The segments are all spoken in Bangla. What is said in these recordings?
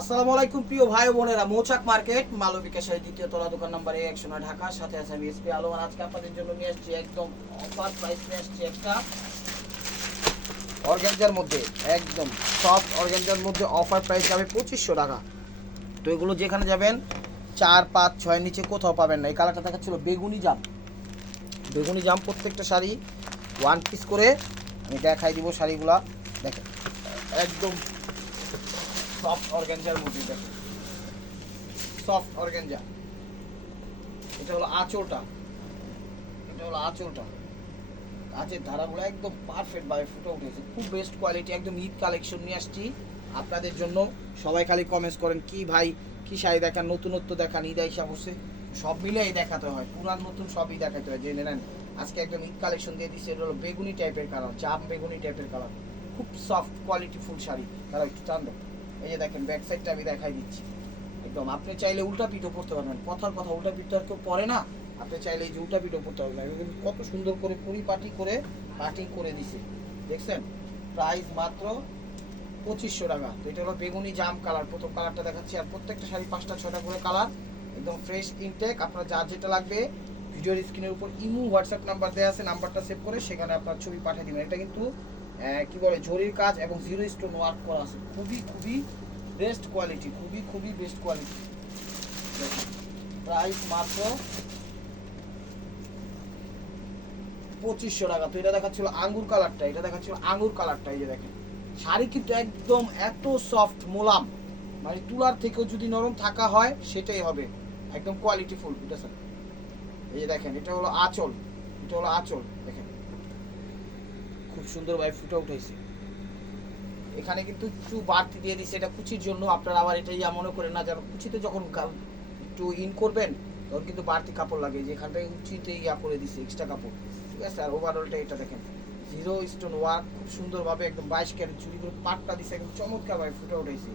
আসসালামু আলাইকুম প্রিয় ভাই বোনেরা, মৌচাক মার্কেট মালবিকা শাড়ি দ্বিতীয় তলা, দোকান নাম্বার 109, ঢাকার সাথে আছে আমি এসপি আলম। আজকে আপনাদের জন্য নিয়ে আসছি একদম অফার প্রাইস নিয়ে আসছি একটা অর্গানজার মধ্যে, একদম সফট অর্গানজার মধ্যে অফার প্রাইস যাবে 2500 টাকা। তো এগুলো যেখানে যাবেন 4, 5, 6 নিচে কোথাও পাবেন না। এই কালারটা দেখাচ্ছিল বেগুনি জাম, বেগুনি জাম প্রত্যেকটা শাড়ি ওয়ান পিস করে আমি দেখাই দিব। শাড়িগুলা দেখেন একদম সফট অর্গানজার মধ্যে, দেখেন সফট অর্গানজা। এটা হলো আঁচলটা, এটা হলো আঁচলটা। কাঁচের ধারাগুলো একদম পারফেক্ট ভাবে ফুটে উঠেছে, খুব বেস্ট কোয়ালিটি। একদম ঈদ কালেকশন নিয়ে আসছি আপনাদের জন্য। সবাই খালি কমেন্টস করেন কি ভাই কি শাড়ি দেখান, নতুনত্ব দেখান, ঈদ আইসা বসে সব মিলেই দেখাতে হয়, পুরান নতুন সবই দেখাতে হয়, জেনে নেন। আজকে একদম ঈদ কালেকশন দিয়ে দিচ্ছি। এটা হলো বেগুনি টাইপের কালার, জাম বেগুনি টাইপের কালার, খুব সফট কোয়ালিটি ফুল শাড়ি। তারা একটু টান দেন। এই যে দেখেন ব্যাক সাইডটা আমি দেখাই দিচ্ছি। একদম আপনি চাইলে উল্টা পিঠও পড়তে পারবেন, কথার কথা উল্টা পিঠ তো আর কেউ পরে না। আপনি চাইলে এই যে উল্টা পিঠও পড়তে পারবেন। কিন্তু কত সুন্দর করে পরিপাটি করে কাটিং করে দিছে, দেখছেন। প্রাইস মাত্র 2500 টাকা। তো এটা হলো বেগুনি জাম কালার, প্রথম কালারটা দেখাচ্ছি। আর প্রত্যেকটা শাড়ি 5টা 6টা করে কালার, একদম ফ্রেশ ইনটেক। আপনার যার যেটা লাগবে ভিডিওর স্ক্রিনের উপর ইমো হোয়াটসঅ্যাপ নাম্বার দেওয়া আছে, নাম্বারটা সেভ করে সেখানে আপনার ছবি পাঠিয়ে দিবেন। এটা কিন্তু কি বলে জরির কাজ এবং জিরো স্টোন ওয়ার্ক করা আছে, খুবই খুবই বেস্ট কোয়ালিটি, খুবই খুবই বেস্ট কোয়ালিটি। প্রাইস মাত্র 2500 টাকা। তো এটা দেখাচ্ছিল আঙ্গুর কালারটা, এটা দেখাচ্ছিল আঙ্গুর কালারটা। এই যে দেখেন শাড়ি কিন্তু একদম এত সফট মোলাম, মানে তুলার থেকেও যদি নরম থাকা হয় সেটাই হবে, একদম কোয়ালিটি ফুল। এটা স্যার এই যে দেখেন, এটা হলো আঁচল, এটা হলো আঁচল। দেখেন খুব সুন্দর ভাবে ফুটে উঠেছে। এখানে কিন্তু একটু বাড়তি দিয়ে দিচ্ছে, এটা কুচির জন্য। আপনারা আবার এটা মনে করেন না, যেন কুচিতে যখন একটু ইন করবেন তখন কিন্তু বাড়তি কাপড় লাগে, যেখানটায় উচিতে করে দিচ্ছে এক্সট্রা কাপড়, ঠিক আছে। আর ওভারঅলটা এটা দেখেন জিরো স্টোন ওয়ার্ক, খুব সুন্দরভাবে একদম 22 ক্যারেট চুড়িগুলো পাটটা দিচ্ছে, একদম চমৎকারভাবে ফুটে উঠেছে।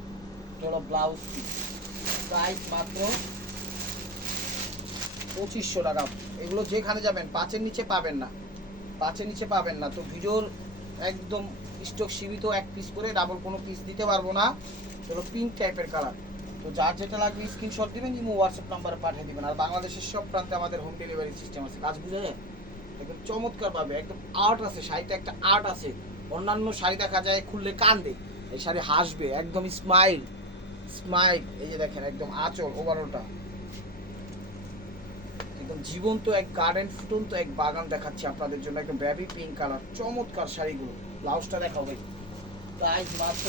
এটা হলো ব্লাউজ পিস, প্রাইস মাত্র 2500 টাকা। এগুলো যেখানে যাবেন 5-এর নিচে পাবেন না, 5-এর নিচে পাবেন না। তো ভিডিওর একদম স্টক সীমিত, এক পিস করে, ডাবল কোনো পিস দিতে পারবো না। চলো পিঙ্ক টাইপের কালার। তো যার যেটা লাগবে স্ক্রিনশট দিবেন, ইমো হোয়াটসঅ্যাপ নাম্বারে পাঠিয়ে দিবেন। আর বাংলাদেশের সব প্রান্তে আমাদের হোম ডেলিভারি সিস্টেম আছে। কাজ বুঝে যায় একদম চমৎকারভাবে, একদম আর্ট আছে শাড়িটা, একটা আর্ট আছে। অন্যান্য শাড়ি দেখা যায় খুললে কান্দে, এই শাড়ি হাসবে, একদম স্মাইল স্মাইল। এই যে দেখেন একদম আঁচল ওভারঅলটা একদম জীবন্ত এক গার্ডেন, ফুটন্ত এক বাগান দেখাচ্ছি আপনাদের জন্য। একদম বেবি পিঙ্ক কালার, চমৎকার শাড়িগুলো। ব্লাউজটা দেখাও ভাই। প্রাইস মাত্র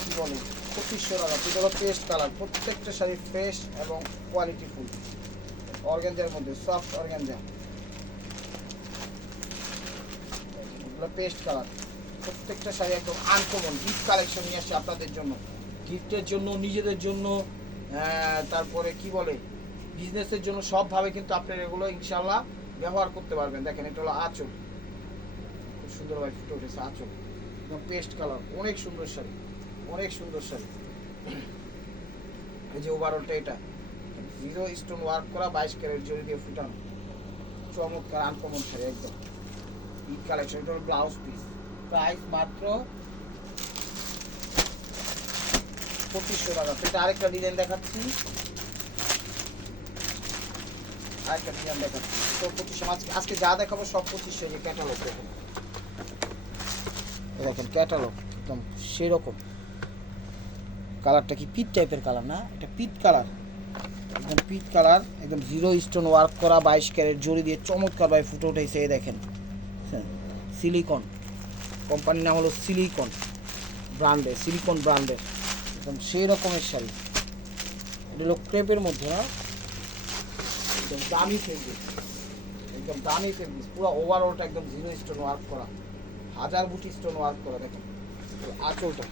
কি বলে 2500 টাকা। দুটো পেস্ট কালার, প্রত্যেকটা শাড়ি ফ্রেশ এবং কোয়ালিটি ফুল, অর্গানজার মধ্যে সফট অর্গানজা। এগুলো পেস্ট কালার, প্রত্যেকটা শাড়ি একদম আনকমন। গিফট কালেকশন নিয়ে আসছে আপনাদের জন্য, গিফটের জন্য, নিজেদের জন্য, তারপরে কি বলে বিজনেসের জন্য, সবভাবে কিন্তু আপনারা এগুলো ইনশাল্লাহ ব্যবহার করতে পারবেন। দেখেন এটা হলো আঁচল, খুব সুন্দরভাবে ফুটে উঠেছে আঁচল, একদম পেস্ট কালার, অনেক সুন্দর শাড়ি, অনেক সুন্দর শাড়ি। এই যে ওভারঅলটা এটা জিরো স্টোন ওয়ার্ক করা, 22 ক্যারেট জরি দিয়ে ফুটানো, চমৎকার আনকমন শাড়ি একদম ঈদ কালেকশন। এটা হলো ব্লাউজ পিস, প্রাইস মাত্র 2500 টাকা। তো এটা আরেকটা ডিজাইন দেখাচ্ছি, আরেকটা ডিজাইন দেখাচ্ছি। তো 2500 আজকে যা দেখাবো সব 2500। যে ক্যাটালগ দেখুন, দেখেন ক্যাটালগ একদম সেরকম। কালারটা কি পিট টাইপের কালার না, এটা পিট কালার, একদম পিট কালার, একদম জিরো স্টোন ওয়ার্ক করা, 22 ক্যারেট জড়ি দিয়ে চমৎকারভাবে ফুটে উঠেছে। এই দেখেন সিলিকন, কোম্পানির নাম হলো সিলিকন ব্র্যান্ডের, সিলিকন ব্র্যান্ডের, একদম সেই রকমের শাড়ি। এটা হলো ক্রেপের মধ্যে, হ্যাঁ একদম দামি ফেব্রিক, একদম দামি ফেব্রিক। পুরো ওভারঅলটা একদম জিরো স্টোন ওয়ার্ক করা, 1000 বুটি স্টোন ওয়ার্ক করা। দেখেন আঁচলটা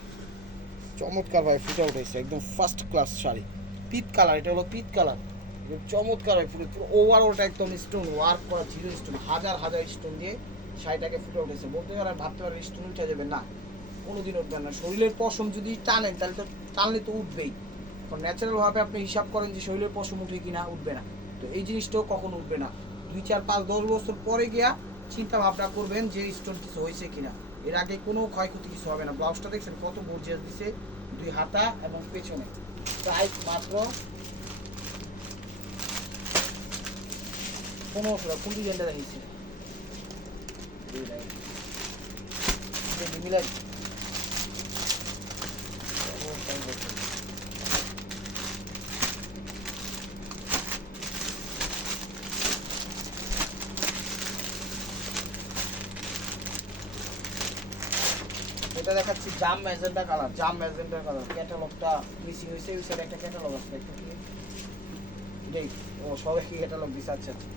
চমৎকারভাবে ফুটে উঠেছে, একদম ফার্স্ট ক্লাস শাড়ি। পিট কালার, এটা হলো পিট কালার, চমৎকার হয় পুরো ওভারঅলটা একদম স্টোন ওয়ার্ক করা, জিরো স্টোন, হাজার হাজার স্টোন দিয়ে শাড়িটাকে ফুটে উঠেছে। বলতে পারেন, ভাবতে পারেন স্টোন উঠে যাবে, না কোনোদিন উঠবেন না। শরীরের পশম যদি টানেন তাহলে তো টানলে তো উঠবেই। এখন ন্যাচারালভাবে আপনি হিসাব করেন যে শরীরের পশম উঠে কিনা, উঠবে না। তো এই জিনিসটাও কখনো উঠবে না। 2, 4, 5, 10 বছর পরে গিয়া চিন্তা ভাবনা করবেন যে স্টোন কিছু হয়েছে কিনা। এর আগে কোনো ক্ষয়ক্ষতি কিছু হবে না। ব্লাউজটা দেখছেন কত গর্জিয়াস দিছে, 2 হাতা এবং পেছনে। প্রাইস মাত্র 1500 টাকা। কোন ডিজাইনটা দেখিয়েছে মিলাই এটা দেখাচ্ছি জাম ম্যাজেন্টা কালার, জাম ম্যাজেন্টা কালার। ক্যাটালগটা মিসিং হয়েছে, ওই সাইডে একটা ক্যাটালগ আছে একটু কি দেখ। ও সব একই ক্যাটালগ দিছে। আচ্ছা আচ্ছা,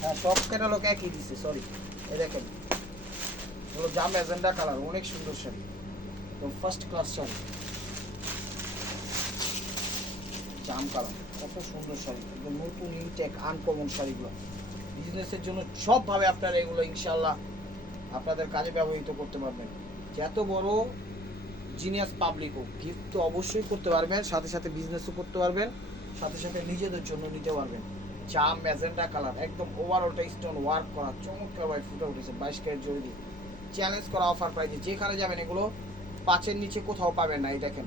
হ্যাঁ সব ক্যাটালগ একই দিছে, সরি। এই দেখেন হলো জাম ম্যাজেন্টা কালার, অনেক সুন্দর শাড়ি, তো ফার্স্ট ক্লাস শাড়ি। জাম কালার কত সুন্দর শাড়ি, একদম নতুন ইনটেক আনকমন শাড়িগুলো। বিজনেসের জন্য সবভাবে আপনারা এগুলো ইনশাল্লাহ আপনাদের কাজে ব্যবহৃত করতে পারবেন। যত বড় জিনিয়াস পাবলিকও গিফট তো অবশ্যই করতে পারবেন, সাথে সাথে বিজনেসও করতে পারবেন, সাথে সাথে নিজেদের জন্য নিতে পারবেন। জাম ম্যাজেন্টা কালার, একদম ওভারঅলটা স্টোন ওয়ার্ক করা, চমৎকার ভাবে ফুটে উঠেছে। 22 ক্যারেট জড়ি দিয়ে চ্যালেঞ্জ করা অফার প্রাইজে, যেখানে যাবেন এগুলো 5-এর নিচে কোথাও পাবেন না। এই দেখেন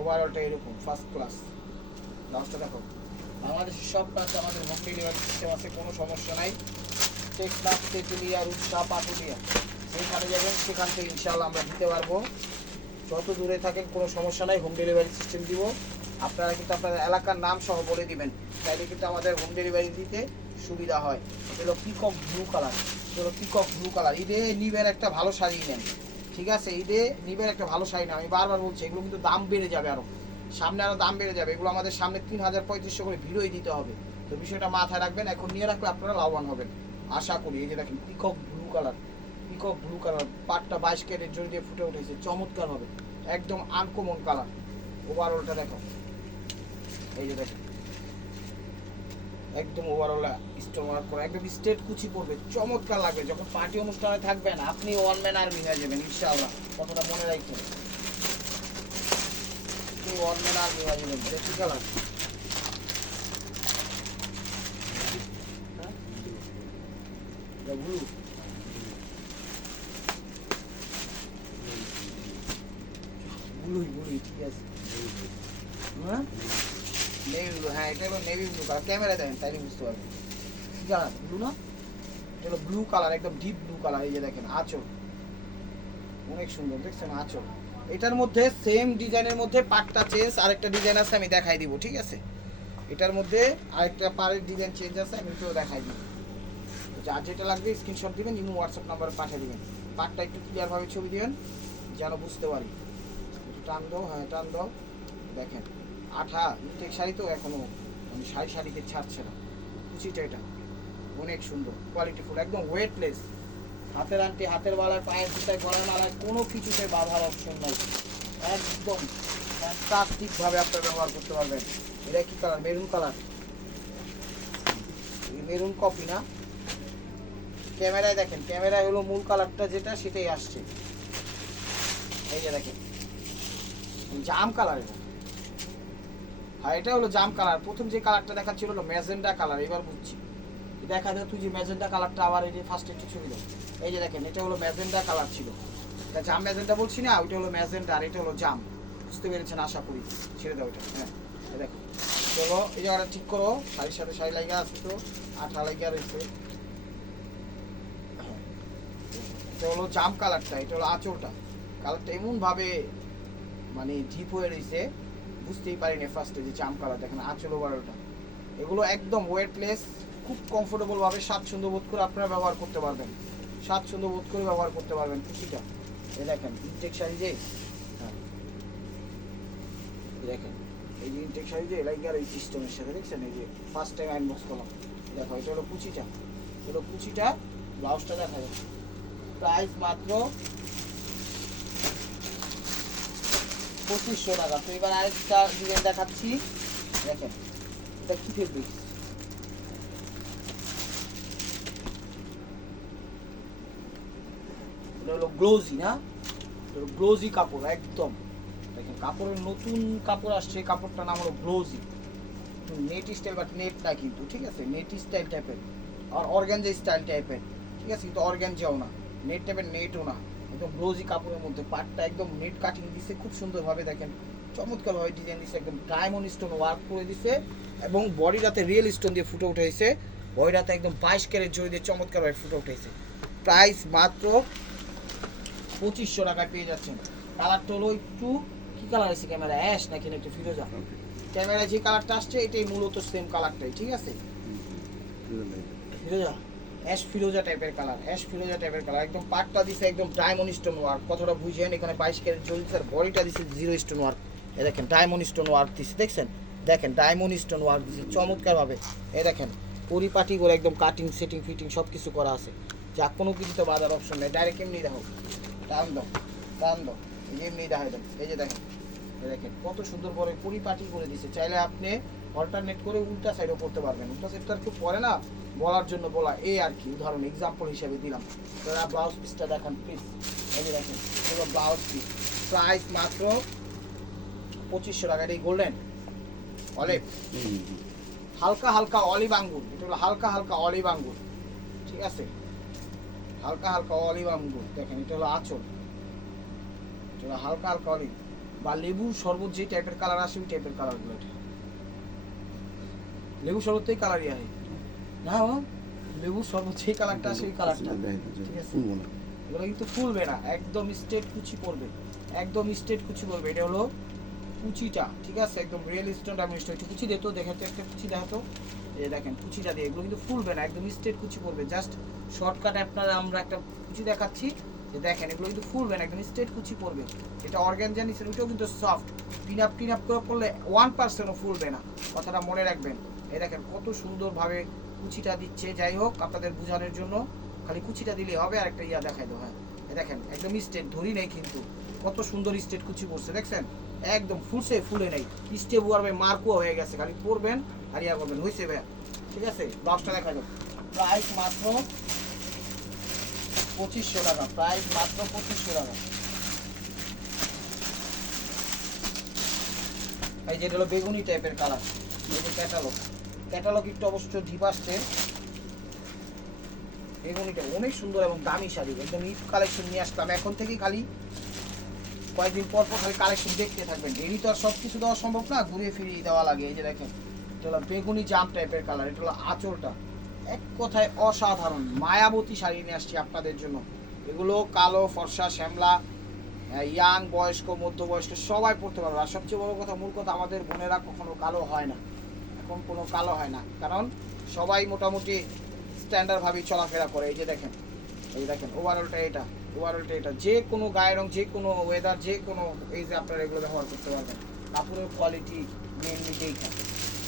ওভারঅলটা এরকম ফার্স্ট ক্লাস। লাস্টটা দেখো, বাংলাদেশের সব প্রান্তে আমাদের হোম ডেলিভারি সিস্টেম আছে, কোনো সমস্যা নাই। টেকনাফ, তেঁতুলিয়া, রূপসা, পাটুলিয়া, যেখানে যাবেন সেখান থেকে ইনশাআল্লাহ আমরা দিতে পারবো। যত দূরে থাকেন কোনো সমস্যা নাই, হোম ডেলিভারি সিস্টেম দিব। আপনারা কিন্তু আপনাদের এলাকার নাম সহ বলে দিবেন, তাইলে কিন্তু আমাদের হোম ডেলিভারি দিতে সুবিধা হয়। এগুলো পিকক ব্লু কালার, এগুলো পিকক ব্লু কালার। ঈদে নিবেন একটা ভালো শাড়ি নেন, ঠিক আছে? ঈদে নিবেন একটা ভালো শাড়ি নেন। আমি বারবার বলছি এগুলো কিন্তু দাম বেড়ে যাবে, আরও সামনে আরও দাম বেড়ে যাবে। এগুলো আমাদের সামনে 3000-3500 করে ভিড়ই দিতে হবে, তো বিষয়টা মাথায় রাখবেন। এখন নিয়ে রাখলে আপনারা লাভবান হবেন আশা করি। এই যে দেখেন peacock blue colour, peacock blue colour, পাটটা 22 ক্যারেট জড়ি দিয়ে ফুটে উঠেছে চমৎকার হবে, একদম আনকমন কালার। ওভারঅলটা দেখো, এই যে দেখেন একদম ওভারঅল স্টোন ওয়ার্ক করা, একদম স্টেট কুচি পড়বে, চমৎকার লাগবে। যখন পার্টি অনুষ্ঠানে থাকবেন আপনি ওয়ান ম্যান আর্মি হয়ে যাবেন ইনশাআল্লাহ, কতটা মনে রাখবেন। আপনি ওয়ান ম্যান আর্মি হয়ে যাবেন। দেখি কালার, ব্লু, ব্লুই ব্লুই ঠিক আছে। হ্যাঁ নেভি ব্লু, হ্যাঁ এটা হলো নেভি ব্লু কালার। ক্যামেরা দেখেন তাইলে বুঝতে পারবেন। কি কালার? ব্লু না, এটা হলো ব্লু কালার, একদম ডিপ ব্লু কালার। এই যে দেখেন আঁচল অনেক সুন্দর, দেখছেন আঁচল। এটার মধ্যে সেম ডিজাইনের মধ্যে পাটটা চেঞ্জ, আরেকটা ডিজাইন আছে আমি দেখাই দিব, ঠিক আছে? এটার মধ্যে আরেকটা পাড়ের ডিজাইন চেঞ্জ আছে, আমি তো দেখাই দিব। যার যেটা লাগবে স্ক্রিনশট দিবেন, ইমো হোয়াটসঅ্যাপ নাম্বারে পাঠিয়ে দিবেন। পাটটা একটু ক্লিয়ারভাবে ছবি দিবেন যেন বুঝতে পারি। একটু টান দাও, হ্যাঁ টান দাও। দেখেন আঠা ইনটেক শাড়ি তো এখনো মানে শাড়িতে ছাড়ছে না। কুচিটা এটা অনেক সুন্দর, কোয়ালিটিফুল, একদম ওয়েটলেস। হাতের আংটি, হাতের বালায়, পায়ের জুতায়, গলার মালায় কোনো কিছুতে বাঁধার অপশন নাই। একদম ফ্যান্টাস্টিকভাবে আপনারা ব্যবহার করতে পারবেন। এটা কি colour? Maroon colour, maroon copy না? ক্যামেরায় দেখেন, ক্যামেরায় হলো মূল কালারটা যেটা সেটাই আসছে। এই যে দেখেন জাম কালার, এটা হ্যাঁ এটা হলো জাম কালার। প্রথম যে কালারটা দেখাচ্ছিল হলো ম্যাজেন্ডা কালার, এবার বুঝছি। দেখা যায় তুই যে ম্যাজেন্ডা কালারটা আবার এই যে ফার্স্ট একটু ছবি দাও। এই যে দেখেন এটা হলো ম্যাজেন্ডা কালার ছিল, এটা জাম ম্যাজেন্ডা বলছি না, ওইটা হলো ম্যাজেন্ডা আর এটা হলো জাম। বুঝতে পেরেছেন আশা করি। ছেড়ে দাও এটা, হ্যাঁ দেখো। চলো এই জায়গাটা ঠিক করো, শাড়ির সাথে শাড়ি লাগিয়ে আছে তো আঠা লাগিয়ে রয়েছে। এটা হলো জাম কালারটা, এটা হলো আঁচলটা। কালারটা এমনভাবে মানে ডিপ হয়ে রয়েছে বুঝতেই পারিনি ফার্স্টে যে জাম কালার। দেখেন আঁচল ওভারঅলটা, এগুলো একদম ওয়েটলেস, খুব কমফোর্টেবলভাবে স্বাচ্ছন্দ্য বোধ করে আপনারা ব্যবহার করতে পারবেন, স্বাচ্ছন্দ্য বোধ করে ব্যবহার করতে পারবেন। কুচিটা এই দেখেন ইনটেক শাড়ি যে, হ্যাঁ দেখেন এই যে ইনটেক শাড়ি যে লাইকার এই সিস্টেমের সাথে, দেখছেন? এই যে ফার্স্ট টাইম আনবক্স করলাম, দেখো এটা হলো কুচিটা, হলো কুচিটা। ব্লাউজটা দেখা যাচ্ছে। প্রাইস মাত্র 2500 টাকা। তো এবার আরেকটা ডিজাইন দেখাচ্ছি, দেখেন এটা কি ফেব্রিক? এটা হলো গ্লোজি না, গ্লোজি কাপড় একদম। দেখেন কাপড়ের নতুন কাপড় আসছে, কাপড়টার নাম হলো glossy. Net style, but net না কিন্তু, ঠিক আছে? নেট স্টাইল টাইপের আর অর্গানজা স্টাইল টাইপের, ঠিক আছে? কিন্তু অর্গানজাও না, নেট টাইপের নেটও না, একদম ব্লোজি কাপড়ের মধ্যে পাটটা একদম নেট কাটিং দিছে খুব সুন্দরভাবে, দেখেন চমৎকারভাবে ডিজাইন দিছে, একদম ডায়মন্ড স্টোন ওয়ার্ক করে দিছে এবং বডিটাতে রিয়েল স্টোন দিয়ে ফুটে উঠেছে, বডিটাতে একদম 22 ক্যারেট জড়ি দিয়ে চমৎকারভাবে ফুটে উঠেছে। প্রাইস মাত্র 2500 টাকায় পেয়ে যাচ্ছেন। কালারটা হলো একটু কি কালার আছে ক্যামেরা, অ্যাশ নাকি একটু ফিরোজা, ক্যামেরায় যে কালারটা আসছে এটাই মূলত সেম কালারটাই, ঠিক আছে ফিরোজা, অ্যাশ ফিরোজা টাইপের কালার, অ্যাশ ফিরোজা টাইপের কালার, একদম পাটটা দিছে একদম ডায়মন্ড স্টোন ওয়ার্ক, কতটা বুঝেন, এখানে 22 ক্যারেট জড়ি দিছে, আর বডিটা দিছে 0 স্টোন ওয়ার্ক, এই দেখেন ডায়মন্ড স্টোন ওয়ার্ক দিছে, দেখছেন দেখেন ডায়মন্ড স্টোন ওয়ার্ক দিছে চমৎকারভাবে, এই দেখেন পরিপাটি করে একদম কাটিং সেটিং ফিটিং সব কিছু করা আছে, যা কোনো কিছুতে বাজার অপশন নেই, ডাইরেক্ট এমনি দেখো, টান দাও টান দাও, এই যে এমনি দেখাই দাও, এই যে দেখেন, এই দেখেন কত সুন্দর করে পরিপাটি করে দিছে, চাইলে আপনি অল্টারনেট করে উল্টা সাইডও করতে পারবেন, উল্টা সাইডটা আর কেউ পরে না, বলার জন্য বলা এই আর কি, উদাহরণ এক্সাম্পল হিসেবে দিলাম। তোরা ব্লাউজ পিসটা দেখান প্লিজ, এই যে দেখেন পুরো ব্লাউজ পিস, প্রাইস মাত্র 2500 টাকা। এই গোল্ডেন অলিভ, হালকা হালকা অলিভ আঙ্গুর, এটা হলো হালকা হালকা অলিভ আঙ্গুর, ঠিক আছে হালকা হালকা অলিভ আঙ্গুর, দেখেন এটা হলো আঁচল, এটা হলো হালকা হালকা অলিভ বা লেবুর শরবত যে টাইপের কালার আসে ওই টাইপের কালারগুলো, এটা লেবু শরবতেই কালারই আসে না, লেবুর শরবত সেই কালারটা আসে ওই কালারটা, ঠিক আছে এগুলো কিন্তু ফুলবে না, একদম স্ট্রেট কুচি পড়বে, একদম স্ট্রেট কুচি পড়বে, এটা হলো কুচিটা, ঠিক আছে একদম রিয়েল স্টোন ডায়মন্ড স্টোন, একটু কুচি দিত দেখাতে, একটা কুচি দেখাতো, এই দেখেন কুচিটা দিয়ে, এগুলো কিন্তু ফুলবে না, একদম স্ট্রেট কুচি পড়বে, জাস্ট শর্টকাটে আপনারা আমরা একটা কুচি দেখাচ্ছি, যে দেখেন এগুলো কিন্তু ফুলবে না, একদম স্ট্রেট কুচি পড়বে, এটা অর্গানজা নিচের ওইটাও কিন্তু সফট, পিন আপ করে পড়লে 1%ও ফুলবে না, কথাটা মনে রাখবেন। এই দেখেন কত সুন্দরভাবে কুচিটা দিচ্ছে, যাই হোক আপনাদের বোঝানোর জন্য খালি কুচিটা দিলেই হবে, আর একটা ইয়া দেখাই দেবো, হ্যাঁ এই দেখেন একদম স্ট্রেট ধরি নেই কিন্তু, কত সুন্দর স্ট্রেট কুচি পড়ছে দেখছেন, একদম ফুলছে ফুলে নেই, স্টেপ ওয়ার্মে মার্কও হয়ে গেছে, খালি পরবেন আর ইয়া করবেন, হয়েছে ভাইয়া, ঠিক আছে 10টা দেখা যাবে। প্রাইস মাত্র 2500 টাকা, প্রাইস মাত্র 2500 টাকা। এই যেটা হলো বেগুনি টাইপের কালার, এই যে ক্যাটালগ, ক্যাটালগ একটু অবশ্য ডিপ আসছে, বেগুনিটা অনেক সুন্দর এবং দামি শাড়ি, একদম ঈদ কালেকশন নিয়ে আসলাম, এখন থেকেই খালি কয়েকদিন পর পর খালি কালেকশন দেখতে থাকবেন, ডেলি তো আর সব কিছু দেওয়া সম্ভব না, ঘুরিয়ে ফিরিয়ে দেওয়া লাগে। এই যে দেখেন এটা হলো বেগুনি জাম টাইপের কালার, এটা হলো আঁচলটা, এক কথায় অসাধারণ মায়াবতী শাড়ি নিয়ে আসছি আপনাদের জন্য, এগুলো কালো ফর্সা শ্যামলা ইয়াং বয়স্ক মধ্যবয়স্ক সবাই পড়তে পারবে, আর সবচেয়ে বড় কথা মূল কথা আমাদের বোনেরা কখনো কালো হয় না, এখন কোনো কালো হয় না, কারণ সবাই মোটামুটি স্ট্যান্ডার্ডভাবেই চলাফেরা করে। এই যে দেখেন, এই দেখেন ওভারঅলটা এটা, ওভারঅলটা এটা, যে কোনো গায়ের রং যে কোনো ওয়েদার যে কোনো এই যে আপনারা এগুলো ব্যবহার করতে পারবেন, কাপড়ের কোয়ালিটি মেনলি দেখে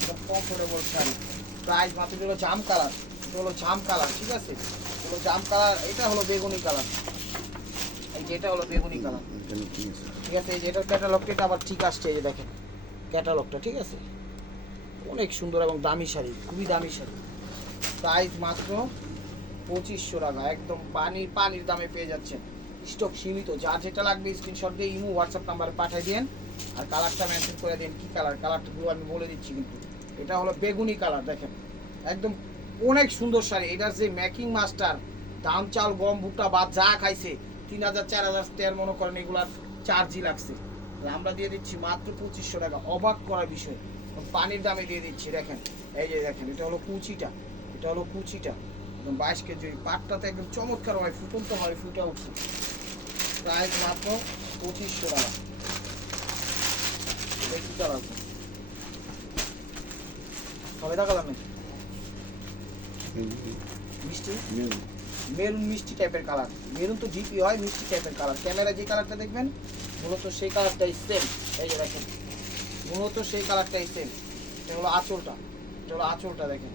একদম কমফোর্টেবল শাড়ি। প্রাইস মাত্র হলো জাম কালার, এটা হলো জাম কালার, ঠিক আছে হলো জাম কালার, এটা হলো বেগুনি কালার, এই যে এটা হলো বেগুনি কালার, ঠিক আছে এই যে এটার ক্যাটালগটা এটা আবার ঠিক আসছে, এই যে দেখেন ক্যাটালগটা, ঠিক আছে অনেক সুন্দর এবং দামি শাড়ি, খুবই দামি শাড়ি। প্রাইস মাত্র 2500 টাকা, একদম পানির দামে পেয়ে যাচ্ছেন, স্টক সীমিত, যার যেটা লাগবে স্ক্রিনশট দিয়ে ইমো হোয়াটসঅ্যাপ নাম্বারে পাঠিয়ে দিন, আর কালারটা মেনশন করে দিন কি কালার, কালারগুলো আমি বলে দিচ্ছি কিন্তু, এটা হলো বেগুনি কালার, দেখেন একদম অনেক সুন্দর শাড়ি, এটার যে মেকিং মাস্টার ধান চাল গম ভুট্টা বা যা খাইছে 3000 4000 টাকার মনে করেন এগুলার চার্জই লাগছে, আমরা দিয়ে দিচ্ছি মাত্র 2500 টাকা, অবাক করার বিষয়, পানির দামে দিয়ে দিচ্ছি। দেখেন এই যে দেখেন এটা হলো কুচিটা, এটা হলো কুচিটা একদম 22 কেজি, পাটটাতে একদম চমৎকার হয়, ফুটন্ত হয়, ফুটে উঠছে। প্রাইস মাত্র 2500 টাকা। দেখি কালার সবাই দেখালাম নাকি মিষ্টি মেরুন মিষ্টি টাইপের কালার, মেরুন তো জিপি হয়, মিষ্টি টাইপের কালার, ক্যামেরা যে কালারটা দেখবেন মূলত সেই কালারটাই সেম, এই যে দেখেন মূলত সেই কালারটাই সেম, এটা হলো আঁচলটা, এটা হলো আঁচলটা, দেখেন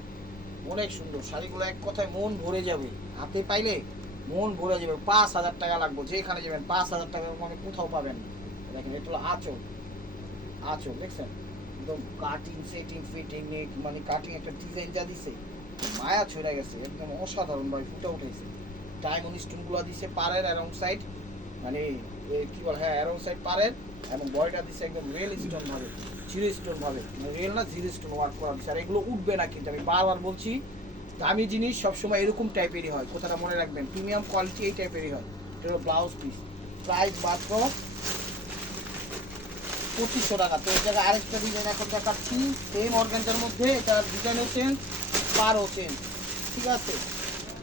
অনেক সুন্দর শাড়িগুলো, এক কথায় মন ভরে যাবে, হাতে পাইলে মন ভরে যাবে, 5000 টাকা লাগবে যেখানে যাবেন, 5000 টাকা মানে কোথাও পাবেন না। দেখেন এটা হলো আঁচল, আঁচল দেখছেন একদম কাটিং সেটিং ফিটিং মানে কাটিং একটা ডিজাইন যা দিছে মায়া ছড়ে গেছে, একদম অসাধারণ ভাই ফুটে উঠেছে, ডায়মন্ড স্টোনগুলো দিছে পাড়ের অ্যারং সাইড, মানে কি বল হ্যাঁ অ্যারং সাইড পাড়ের, এবং বডিটা দিছে একদম রিয়েল স্টোন ভাবে, জিরো স্টোন ভাবে, মানে রিয়েল না জিরো স্টোন ওয়ার্ক করা দিচ্ছে, আর এগুলো উঠবে না কিন্তু আমি বারবার বলছি, দামি জিনিস সবসময় এরকম টাইপেরই হয়, কথাটা মনে রাখবেন, প্রিমিয়াম কোয়ালিটি এই টাইপেরই হয়। এটা হলো ব্লাউজ পিস, প্রাইস মাত্র 2500 টাকা। তো এই জায়গায় আরেকটা ডিজাইন এখন দেখাচ্ছি সেম অর্গানজার মধ্যে, এটার ডিজাইনও চেঞ্জ, পারও চেঞ্জ, ঠিক আছে।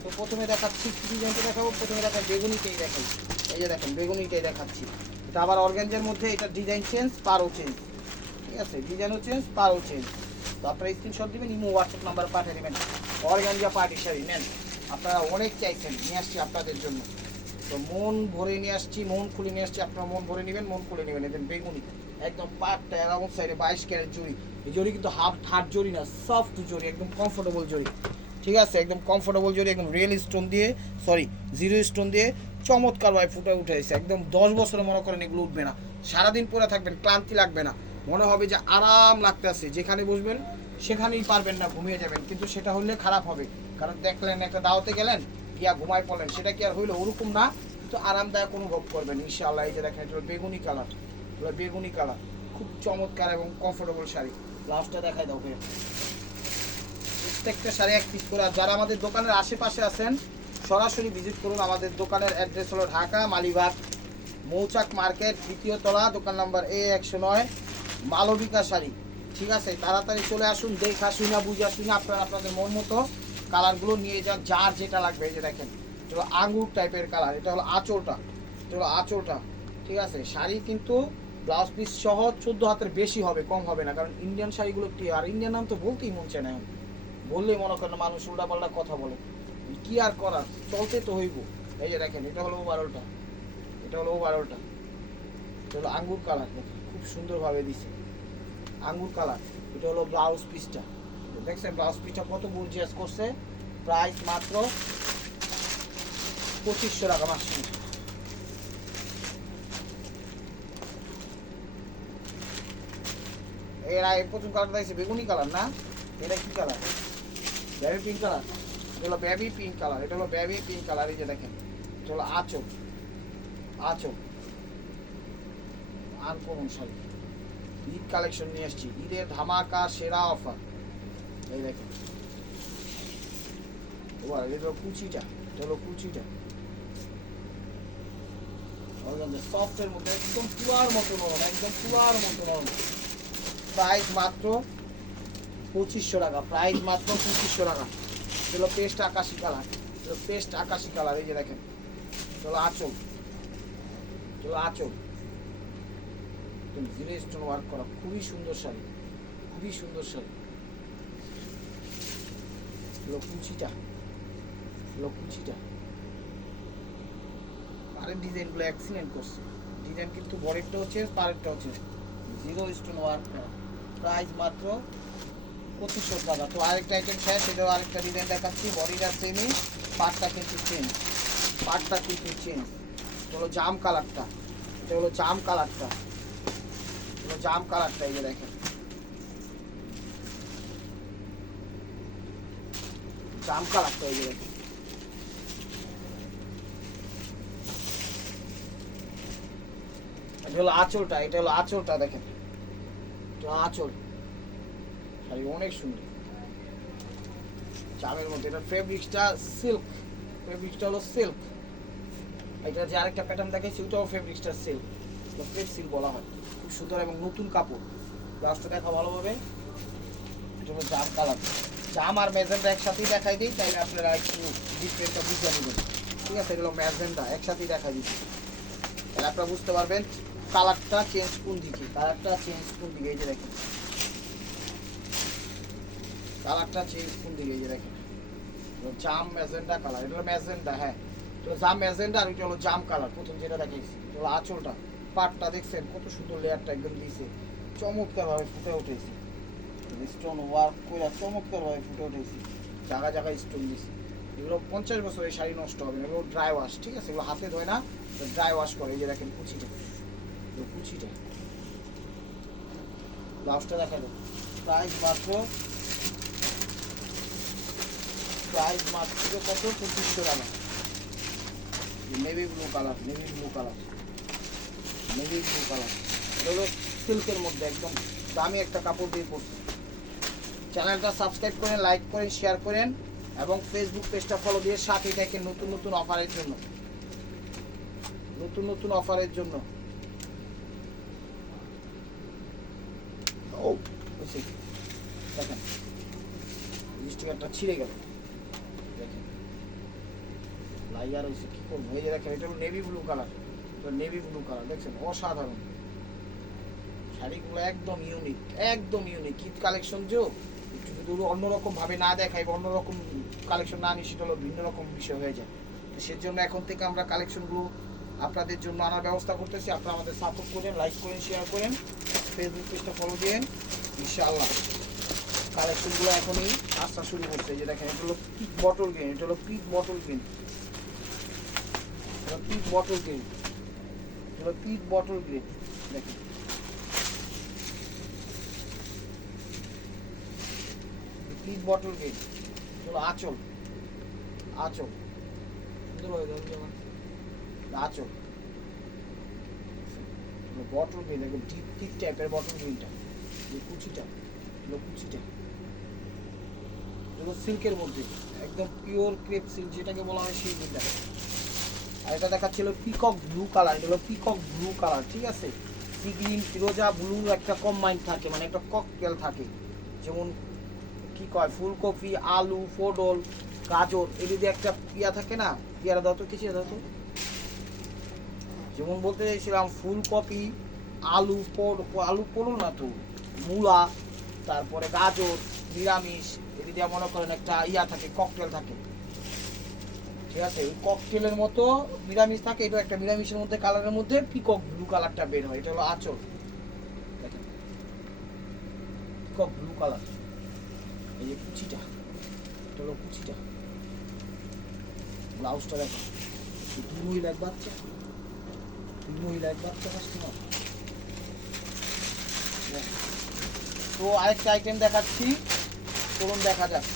তো প্রথমে দেখাচ্ছি কি ডিজাইনটা দেখাবো, প্রথমে দেখাই বেগুনিটাই দেখাই, এই যে দেখেন বেগুনিটাই দেখাচ্ছি। এটা আবার অর্গানজার মধ্যে, এটা ডিজাইন চেঞ্জ, পারও চেঞ্জ, ঠিক আছে, ডিজাইনও চেঞ্জ, পারও চেঞ্জ। তো আপনারা স্ক্রিনশট দেবেন, ইমো হোয়াটসঅ্যাপ নাম্বার পাঠিয়ে দেবেন। অর্গানজা পার্টি শাড়ি নেন, আপনারা অনেক চাইছেন, নিয়ে আসছি আপনাদের জন্য। তো মন ভরে নিয়ে আসছি, মন খুলে নিয়ে আসছি, আপনারা মন ভরে নেবেন, মন খুলে নেবেন। এদের বেগুনি একদম পাটটা এরাউন্ড সাইডে 22 ক্যারেট জড়ি। এই জড়ি কিন্তু হার্ড জড়ি না, সফট জড়ি, একদম কমফোর্টেবল জড়ি, ঠিক আছে, একদম কমফোর্টেবল জড়ি, একদম রিয়েল স্টোন দিয়ে, সরি জিরো স্টোন দিয়ে চমৎকারভাবে ফুটে উঠেছে। একদম 10 বছরে মনে করেন এগুলো উঠবে না, সারাদিন পরে থাকবেন, ক্লান্তি লাগবে না, মনে হবে যে আরাম লাগতেছে, যেখানে বসবেন সেখানেই পারবেন না, ঘুমিয়ে যাবেন। কিন্তু সেটা হলে খারাপ হবে, কারণ দেখলেন একটা দাওয়াতে গেলেন গিয়া ঘুমাই পড়লেন, সেটা কি আর হইলো? ওরকম না, কিন্তু আরামদায়ক অনুভব করবেন ইনশাআল্লাহ। এই যে দেখেন এটা বেগুনি কালার, বেগুনি কালার, খুব চমৎকার এবং কমফোর্টেবল শাড়ি। ব্লাউজটা দেখাই দাও ভাই, প্রত্যেকটা শাড়ি এক পিস করে। আর যারা আমাদের দোকানের আশেপাশে আছেন সরাসরি ভিজিট করুন। আমাদের দোকানের অ্যাড্রেস হলো ঢাকা মালিবাগ মৌচাক মার্কেট, দ্বিতীয় তলা, দোকান নাম্বার A109, মালবিকা শাড়ি, ঠিক আছে। তাড়াতাড়ি চলে আসুন, দেখা শুনা বুঝা শুনে আপনারা আপনাদের মন মতো কালারগুলো নিয়ে যান, যার যেটা লাগবে। এই যে দেখেন এটা হলো আঙ্গুর টাইপের কালার, এটা হলো আঁচলটা, এটা হলো আঁচলটা, ঠিক আছে। শাড়ি কিন্তু ব্লাউজ পিস সহ 14 হাতের বেশি হবে, কম হবে না, কারণ ইন্ডিয়ান শাড়িগুলো কি, আর ইন্ডিয়ান নাম তো বলতেই মন চায় না, বললেই মনে করেন মানুষ উল্টাপাল্টা কথা বলে, কি আর করার, চলতে তো হইব। এই যে দেখেন এটা হলো ওভারঅলটা, এটা হলো ওভারঅলটা, এটা হলো আঙ্গুর কালার, দেখেন খুব সুন্দরভাবে দিছে আঙ্গুর কালার। এটা হলো ব্লাউজ পিসটা, দেখছেন ব্লাউজ পিসটা কত গর্জিয়াস করছে। প্রাইস মাত্র 2500 টাকা মাসে। এর আগে প্রথম কালারটা দেখছি বেগুনি কালার না, এটা কি কালার? বেবি পিঙ্ক কালার, এটা হলো বেবি পিঙ্ক কালার, এটা হলো বেবি পিঙ্ক কালার। এই যে দেখেন এটা হলো আঁচল, আঁচল আনকমন শাড়ি, ঈদ কালেকশন নিয়ে আসছি, ঈদের ধামাকা সেরা অফার। এই দেখেন এটা হলো কুচিটা, এটা হলো কুচিটা, সফটের মধ্যে একদম পুয়ার মতো নরম, একদম পুয়ার মতো নরম। প্রাইস মাত্র 2500 টাকা, প্রাইস মাত্র 2500 টাকা। এগুলো পেস্ট আকাশি কালার, এগুলো পেস্ট আকাশি কালার। এই যে দেখেন এগুলো আঁচল, এগুলো আঁচল, জিরো স্টোন ওয়ার্ক করা, খুবই সুন্দর শাড়ি, খুবই সুন্দর শাড়ি। এগুলো কুচিটা, এগুলো কুচিটা, পাড়ের ডিজাইনগুলো এক্সিলেন্ট করছে, ডিজাইন কিন্তু বডিরটা হচ্ছে, পাড়েরটা হচ্ছে জিরো স্টোন ওয়ার্ক করা। প্রাইস মাত্র 2500 টাকা। তো আরেকটা আইটেম শেষ, সেটাও আরেকটা ডিজাইন দেখাচ্ছি, বডিটা সেমই, পাটটা কিন্তু চেঞ্জ, পাটটা কিন্তু চেঞ্জ। এটা হলো জাম কালারটা, এটা হলো জাম কালারটা, হলো জাম কালারটা। এই যে দেখেন জাম কালারটা, এই যে দেখেন এটা হলো আঁচলটা, এটা হলো আঁচলটা, দেখেন এটা আঁচল, শাড়ি অনেক সুন্দর জামের মধ্যে। এটা ফেব্রিক্সটা সিল্ক, ফেব্রিক্সটা হলো সিল্ক। এটা যে আরেকটা প্যাটার্ন দেখাচ্ছি ওটাও ফেব্রিক্সটা সিল্ক, ফ্রেশ সিল্ক বলা হয়, খুব সুন্দর এবং নতুন কাপড়। ব্লাউজটা দেখা ভালোভাবে, এটা হলো জাম কালার, জাম আর ম্যাজেন্ডা একসাথেই দেখাই দিই, তাইলে আপনারা একটু ডিফারেন্টটা বুঝতে নেবেন, ঠিক আছে। এটা হলো ম্যাজেন্ডা, একসাথেই দেখাই দিচ্ছি, তাহলে আপনারা বুঝতে পারবেন কালারটা চেঞ্জ কোন দিকে, কালারটা চেঞ্জ কোন দিকে। এই যে দেখেন কালারটা চেঞ্জ কোন দিকে, এই যে দেখেন জাম ম্যাজেন্ডা কালার, এটা হলো ম্যাজেন্ডা, হ্যাঁ এটা জাম ম্যাজেন্ডা, আর এটা হলো জাম কালার প্রথম যেটা দেখাইছি। এটা হলো আঁচলটা, পাটটা দেখছেন কত সুন্দর লেয়ারটা একদম দিয়েছে, চমৎকারভাবে ফুটে উঠেছে, স্টোন ওয়ার্ক করে চমৎকারভাবে ফুটে উঠেছে, জায়গায় জায়গায় স্টোন দিয়েছে। এগুলো 50 বছর এই শাড়ি নষ্ট হবে না, এগুলো ড্রাই ওয়াশ, ঠিক আছে, এগুলো হাতে ধোয় না, ড্রাই ওয়াশ করে। এই যে দেখেন কুচিটা, কুচিটা। ব্লাউজটা দেখা যাবে, প্রাইস মাত্র, প্রাইস মাত্র কত? 2500 টাকা। Navy blue colour, navy blue colour, navy blue colour, এটা হলো সিল্কের মধ্যে একদম দামি একটা কাপড় দিয়ে পড়ছে। চ্যানেলটা সাবস্ক্রাইব করেন, লাইক করেন, শেয়ার করেন, এবং ফেসবুক পেজটা ফলো দিয়ে সাথেই থাকেন নতুন নতুন অফারের জন্য, নতুন নতুন অফারের জন্য। ও দেখেন স্টিকারটা ছিঁড়ে গেল, দেখেন লাইয়ার হয়েছে, কি করবো। এই যে দেখেন এটা হলো navy blue colour, navy blue colour দেখছেন, অসাধারণ শাড়িগুলো, একদম ইউনিক, একদম ইউনিক ঈদ কালেকশন। যে একটু যদি অন্যরকম ভাবে না দেখাই বা অন্যরকম কালেকশন না নিই সেটা হলো ভিন্ন রকম বিষয় হয়ে যায়। তো সেজন্য এখন থেকে আমরা কালেকশনগুলো আপনাদের জন্য আনার ব্যবস্থা করতেছি। আপনারা আমাদের সাপোর্ট করেন, লাইক করেন, শেয়ার করেন, ফেসবুক পেজটা ফলো দিন। ইনশাআল্লাহ কালেকশনগুলো এখনই আসা শুরু করছে। যে দেখেন এটা হলো পিক বটল গ্রিন, এটা হলো pick bottle green, pick bottle green, এটা হলো পিক বটল গ্রিন। দেখেন পিক বটল গ্রিন, চলো আঁচল, আঁচল আঁচল বটল গ্রিন, একদম ডিপ থিক টাইপের বটল গ্রিনটা। কুচিটা এগুলো, কুচিটা এগুলো সিল্কের মধ্যে একদম পিওর ক্রেপ সিল্ক যেটাকে বলা হয় সেই গ্রিনটা। আর এটা দেখাচ্ছিল পিকক ব্লু কালার, এটা হলো পিকক ব্লু কালার, ঠিক আছে। সি গ্রিন, ফিরোজা, ব্লুর একটা কম্বাইন থাকে, মানে একটা ককটেল থাকে। যেমন কি কয় ফুলকপি, আলু, পটল, গাজর, এর যদি একটা ইয়া থাকে না, ইয়ারা দাও তো, কিছু দাও তো। যেমন বলতে চাইছিলাম ফুলকপি, আলু, আলু পটল না তো, মূলা, তারপরে গাজর, নিরামিষ, এর দিয়ে মনে করেন একটা ইয়া থাকে, ককটেল থাকে, ঠিক আছে। ওই ককটেলের মতো নিরামিষ থাকে, এটা একটা নিরামিষের মধ্যে কালারের মধ্যে পিকক ব্লু কালারটা বের হয়। এটা হলো আঁচল, দেখেন পিকক ব্লু কালার। এই যে কুচিটা, এটা হলো কুচিটা। ব্লাউজটা দেখো, দুই মহিলা এক বাচ্চা, দুই মহিলা এক বাচ্চা কাস্টমার। তো আরেকটা আইটেম দেখাচ্ছি, চলুন দেখা যাক।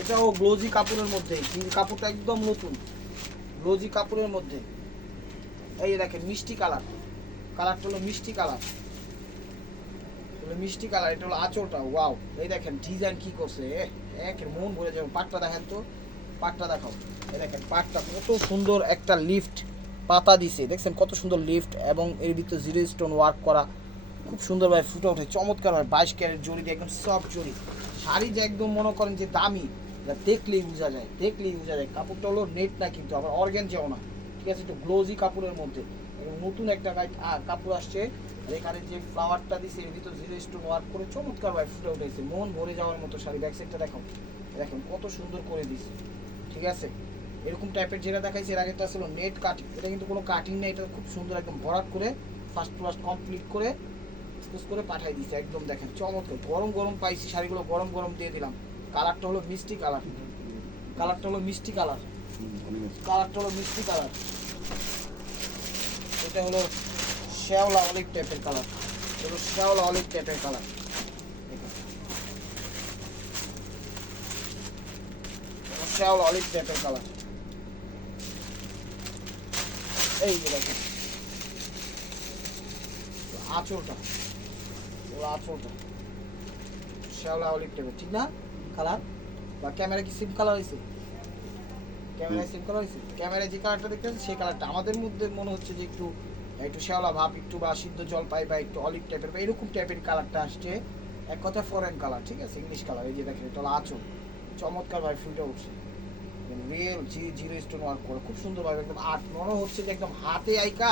এটাও গ্লোজি কাপড়ের মধ্যে, কাপড়টা একদম নতুন, গ্লোজি কাপড়ের মধ্যে। এই যে দেখেন মিষ্টি কালার, কালারটা হলো মিষ্টি কালার, মিষ্টি কালার। এটা হলো আঁচলটা, ওয়াও। এই দেখেন ডিজাইন কি করছে, একের মন ভরে যাবে। পাটটা দেখেন তো, পাটটা দেখাও। এই দেখেন পাটটা কত সুন্দর একটা লিফট পাতা দিছে, দেখছেন কত সুন্দর লিফট, এবং এর ভিতরে জিরো স্টোন ওয়ার্ক করা, খুব সুন্দরভাবে ফুটে ওঠে, চমৎকার হয়। 22 ক্যারেট জড়ি দিয়ে একদম সফট জড়ি। শাড়ি যে একদম মনে করেন যে দামি, দেখলেই বোঝা যায়, দেখলেই বোঝা যায়। কাপড়টা হলো নেট না কিন্তু, আবার অর্গানজাও না, ঠিক আছে, একটু গ্লোজি কাপড়ের মধ্যে। এবং নতুন একটা কাপড় আসছে, এখানে যে ফ্লাওয়ারটা দিছে এর ভিতর জিরো স্টোন ওয়ার্ক করে চমৎকার ভাবে ফুটে উঠেছে, মন ভরে যাওয়ার মতো শাড়ি। ব্যাক সাইডটা দেখো, দেখেন কত সুন্দর করে দিছে, ঠিক আছে। এরকম টাইপের যেটা দেখাইছে এর আগেটা ছিল নেট কাটিং, এটা কিন্তু কোনো কাটিং নেই, এটা খুব সুন্দর একদম ভরাট করে ফার্স্ট কমপ্লিট করে করে পাঠাই দিছে একদম। দেখেন চমৎকার, গরম গরম পাইছি শাড়িগুলো, গরম গরম দিয়ে দিলাম। কালারটা হলো মিষ্টি কালার, কালারটা হলো মিষ্টি কালার, কালারটা হলো মিষ্টি কালার। এটা হলো শ্যাওলা অলিভ টাইপের কালার, হলো শ্যাওলা অলিভ টাইপের কালার। শ্যাওলা অলিভ টাইপের কালার। এই যে দেখেন আঁচলটা, আঁচলটা শ্যাওলা অলিভ টাইপের, ঠিক না কালার? বা ক্যামেরা কি সিম কালার হয়েছে? ক্যামেরায় সিম কালার হয়েছে। ক্যামেরায় যে কালারটা দেখতেছেন সেই কালারটা আমাদের মধ্যে মনে হচ্ছে যে একটু একটু শ্যাওলা ভাব, একটু বা সিদ্ধ জলপাই বা একটু অলিভ টাইপের বা এরকম টাইপের কালারটা আসছে। এক কথা ফরেন কালার, ঠিক আছে, ইংলিশ কালার। এই যে দেখেন এটা হলো আঁচল, চমৎকারভাবে ফুটে উঠছে, রিয়েল জিরো স্টোন ওয়ার্ক করে খুব সুন্দরভাবে একদম আর্ট মনে হচ্ছে যে একদম হাতে আইকা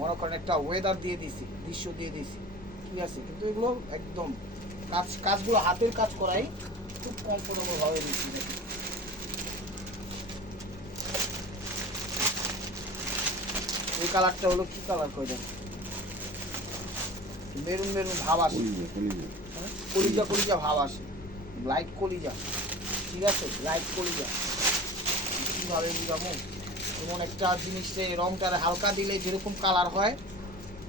মনে করেন একটা ওয়েদার দিয়ে দিছি, দৃশ্য দিয়ে দিছি, ঠিক আছে। কিন্তু এগুলো একদম কাজগুলো হাতের কাজ করাই খুব কমফোর্টেবল ভাবে দিচ্ছি। এই কালারটা হলো কি কালার করে দেন, মেরুন মেরুন ভাব আসে, কলিজা কলিজা ভাব আসে, লাইট কলিজা, ঠিক আছে, লাইট কলিজা। কীভাবে বুঝাবো, যেমন একটা জিনিসে রংটা হালকা দিলে যেরকম কালার হয়,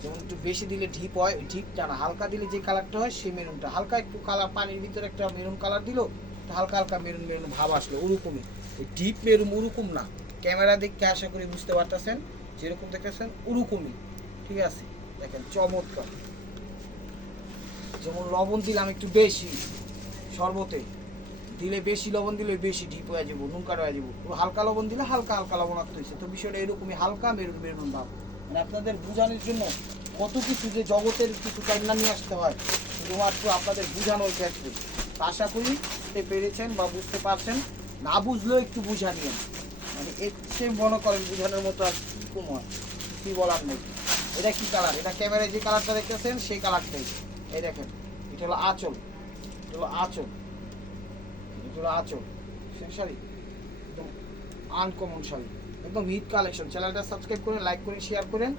যেমন একটু বেশি দিলে ঢিপ হয়, ওই ঢিপটা না, হালকা দিলে যে কালারটা হয় সেই মেরুনটা। হালকা একটু কালার পানির ভিতরে একটা মেরুন কালার দিল, হালকা হালকা মেরুন মেরুন ভাব আসলো, ওরকমই। ওই ডিপ মেরুন ওরকম না, ক্যামেরা দেখতে আশা করি বুঝতে পারতেছেন, যেরকম দেখতেছেন ওরকমই, ঠিক আছে। দেখেন চমৎকার, যেমন লবণ দিলাম একটু বেশি, শরবতে দিলে বেশি লবণ দিলে বেশি ডিপ হয়ে যাবো, নুনকার হয়ে যাবো। হালকা লবণ দিলে হালকা হালকা লবণাক্ত হয়েছে। তো বিষয়টা এরকমই, হালকা মেরুন মেরুন ভাব। মানে আপনাদের বোঝানোর জন্য কত কিছু যে জগতের কিছু কান্না নিয়ে আসতে হয় শুধুমাত্র আপনাদের বোঝানোর ক্ষেত্রে। আশা করি বুঝতে পেরেছেন বা বুঝতে পারছেন, না বুঝলেও একটু বুঝা নিয়েন। মানে এর চেয়ে মনে করেন বোঝানোর মতো আর কি কম হয়, কি বলার নেই। এটা কি কালার? এটা ক্যামেরায় যে কালারটা দেখতেছেন সেই কালারটাই। এই দেখেন, এটা হলো আঁচল, এটা হলো আঁচল, এটা হলো আঁচল। সেই শাড়ি একদম আনকমন শাড়ি, একদম হিট কালেকশন। চ্যানেলটা সাবস্ক্রাইব করেন, লাইক করেন, শেয়ার করেন,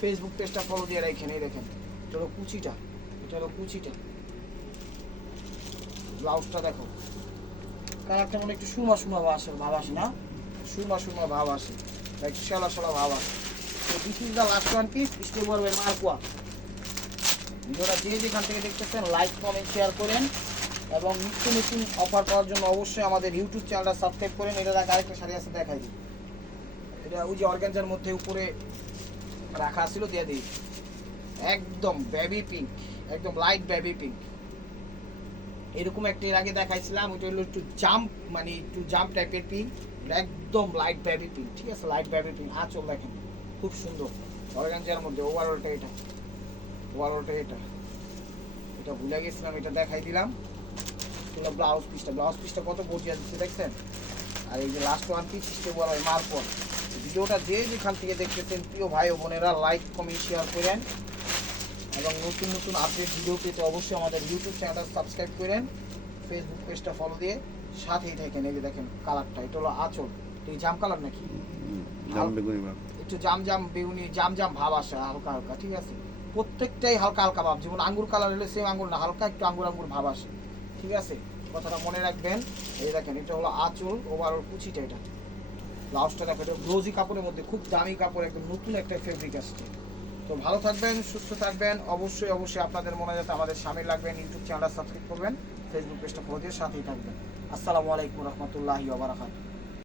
ফেসবুক পেজটা ফলো দিয়ে রাখেন। এই দেখেন, এটা হলো কুচিটা, এটা হলো কুচিটা। ব্লাউজটা দেখো, কালারটা মনে একটু সুরমা সুরমা ভাব আসে না? সুরমা সুরমা ভাব আসে, একটু শ্যালা শ্যালা ভাব আসে। তো this is the last one piece, store by মার্কোয়া। ভিডিওটা যে যেখান থেকে দেখতেছেন লাইক কমেন্ট শেয়ার করেন এবং নিত্য নতুন অফার পাওয়ার জন্য অবশ্যই আমাদের ইউটিউব চ্যানেলটা সাবস্ক্রাইব করেন। এটা আরেকটা শাড়ি আছে, দেখাই দিই। এটা ওই যে অর্গানজার মধ্যে উপরে রাখা ছিল, দিয়ে দিই। একদম বেবি পিঙ্ক, একদম লাইট বেবি পিঙ্ক। এরকম একটা এর আগে দেখাইছিলাম, ওইটা হলো একটু জাম্প, মানে একটু জাম্প টাইপের পিঙ্ক। একদম লাইট বেবি পিঙ্ক, ঠিক আছে? Light baby pink. আঁচল দেখেন খুব সুন্দর অর্গানজার মধ্যে। ওভারঅলটা এটা, ওভারঅলটা এটা, এটা ভুলে গেছিলাম, এটা দেখাই দিলাম। এটা ব্লাউজ পিসটা, ব্লাউজ পিসটা কত গর্জিয়াস দিচ্ছে দেখছেন। আর এই যে লাস্ট ওয়ান পিস স্টেবল হয় মারপর। ভিডিওটা যে যেখান থেকে দেখতেছেন প্রিয় ভাই ও বোনেরা লাইক কমেন্ট শেয়ার করেন এবং নতুন নতুন আপডেট ভিডিও পেতে অবশ্যই আমাদের ইউটিউব চ্যানেলটা সাবস্ক্রাইব করেন, ফেসবুক পেজটা ফলো দিয়ে সাথেই থাকেন। এই যে দেখেন কালারটা, এটা হলো আঁচল। এই জাম কালার নাকি একটু জাম জাম বেগুনি জাম জাম ভাব আসে হালকা হালকা, ঠিক আছে? প্রত্যেকটাই হালকা হালকা ভাব, যেমন আঙ্গুর কালার হলে সেম আঙ্গুর না, হালকা একটু আঙ্গুর আঙ্গুর ভাব আসে, ঠিক আছে? কথাটা মনে রাখবেন। এই দেখেন, এটা হলো আঁচল, ওভারঅল কুচিটা। এটা ব্লাউজটা দেখো, এটা গ্লোজি কাপড়ের মধ্যে, খুব দামি কাপড়, একদম নতুন একটা ফেব্রিক আসছে। তো ভালো থাকবেন, সুস্থ থাকবেন। অবশ্যই অবশ্যই আপনাদের মনে যাতে আমাদের সামিল রাখবেন, ইউটিউব চ্যানেলটা সাবস্ক্রাইব করবেন, ফেসবুক পেজটা ফলো দিয়ে সাথেই থাকবেন। আসসালামু আলাইকুম রহমতুল্লাহি ওয়া বারাকাতুহু।